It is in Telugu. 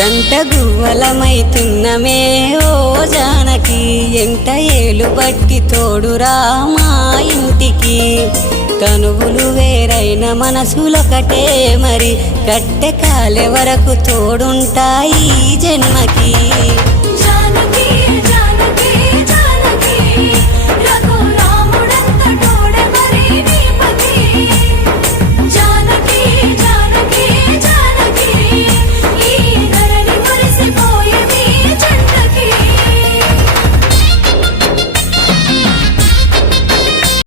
జంట గువ్వలమైతున్నమే ఓ జానకి ఎంట ఏలు బట్టి తోడురా మా ఇంటికి తనువులు వేరైన మనసులొకటే మరి కట్టె కాలే వరకు తోడుంటాయి జన్మకి